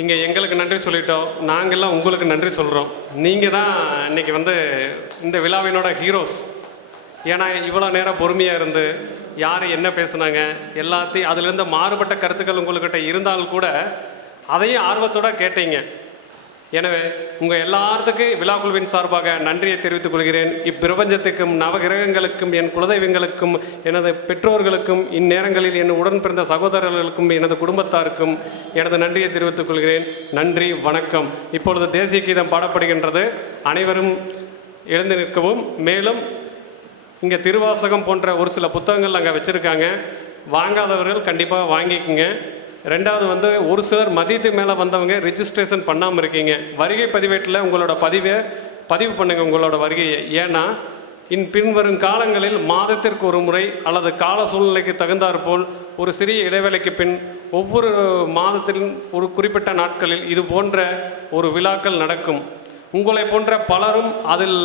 இங்கே எங்களுக்கு நன்றி சொல்லிட்டோம், நாங்கள்லாம் உங்களுக்கு நன்றி சொல்கிறோம். நீங்கள் தான் இன்றைக்கி இந்த விழாவினோட ஹீரோஸ். ஏன்னா இவ்வளோ நேரம் பொறுமையாக இருந்து யார் என்ன பேசுனாங்க எல்லாத்தையும் அதிலிருந்த மாறுபட்ட கருத்துக்கள் உங்கள்கிட்ட இருந்தாலும் கூட அதையும் ஆர்வத்தோடு கேட்டீங்க. எனவே உங்கள் எல்லாத்துக்கும் விழாக்குழுவின் சார்பாக நன்றியை தெரிவித்துக் கொள்கிறேன். இப்பிரபஞ்சத்துக்கும் நவகிரகங்களுக்கும் என் குலதெய்வங்களுக்கும் எனது பெற்றோர்களுக்கும் இந்நேரங்களில் என் உடன் பிறந்த சகோதரர்களுக்கும் எனது குடும்பத்தாருக்கும் எனது நன்றியை தெரிவித்துக் கொள்கிறேன். நன்றி, வணக்கம். இப்பொழுது தேசிய கீதம் பாடப்படுகின்றது. அனைவரும் எழுந்து நிற்கவும். மேலும் இங்கே திருவாசகம் போன்ற ஒரு சில புத்தகங்கள் அங்கே வச்சுருக்காங்க. வாங்காதவர்கள் கண்டிப்பாக வாங்கிக்கோங்க. ரெண்டாவது ஒரு சிலர் மதியத்துக்கு மேலே வந்தவங்க ரிஜிஸ்ட்ரேஷன் பண்ணாமல் இருக்கீங்க. வருகை பதிவேட்டில் உங்களோட பதிவு பண்ணுங்கள் உங்களோட வருகையை. ஏன்னா பின்வரும் காலங்களில் மாதத்திற்கு ஒரு முறை அல்லது கால சூழ்நிலைக்கு தகுந்தாற்போல் ஒரு சிறிய இடைவேளைக்கு பின் ஒவ்வொரு மாதத்திலும் ஒரு குறிப்பிட்ட நாட்களில் இது போன்ற ஒரு விழாக்கள் நடக்கும். உங்களை போன்ற பலரும் அதில்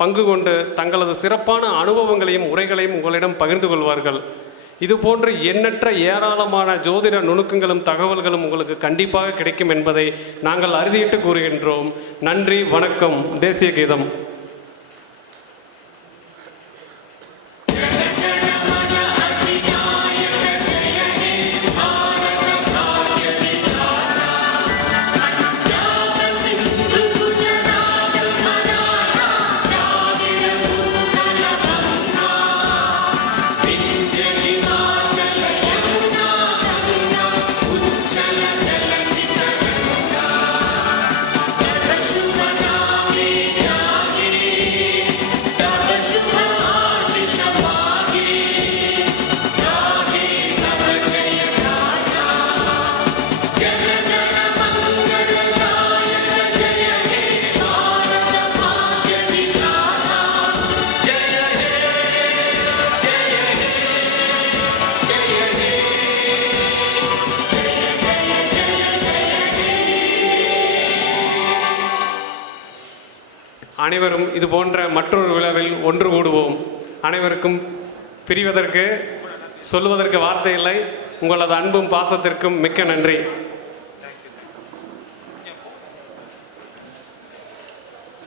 பங்கு கொண்டு தங்களது சிறப்பான அனுபவங்களையும் உரைகளையும் உங்களிடம் பகிர்ந்து கொள்வார்கள். இது போன்று எண்ணற்ற ஏராளமான ஜோதிட நுணுக்கங்களும் தகவல்களும் உங்களுக்கு கண்டிப்பாக கிடைக்கும் என்பதை நாங்கள் அறுதியிட்டு கூறுகின்றோம். நன்றி, வணக்கம். தேசிய கீதம். அனைவரும் இது போன்ற மற்றொரு விழாவில் ஒன்று கூடுவோம். அனைவருக்கும் பிரிவதற்கு சொல்வதற்கு வார்த்தை இல்லை. உங்களது அன்பும் பாசத்திற்கும் மிக்க நன்றி.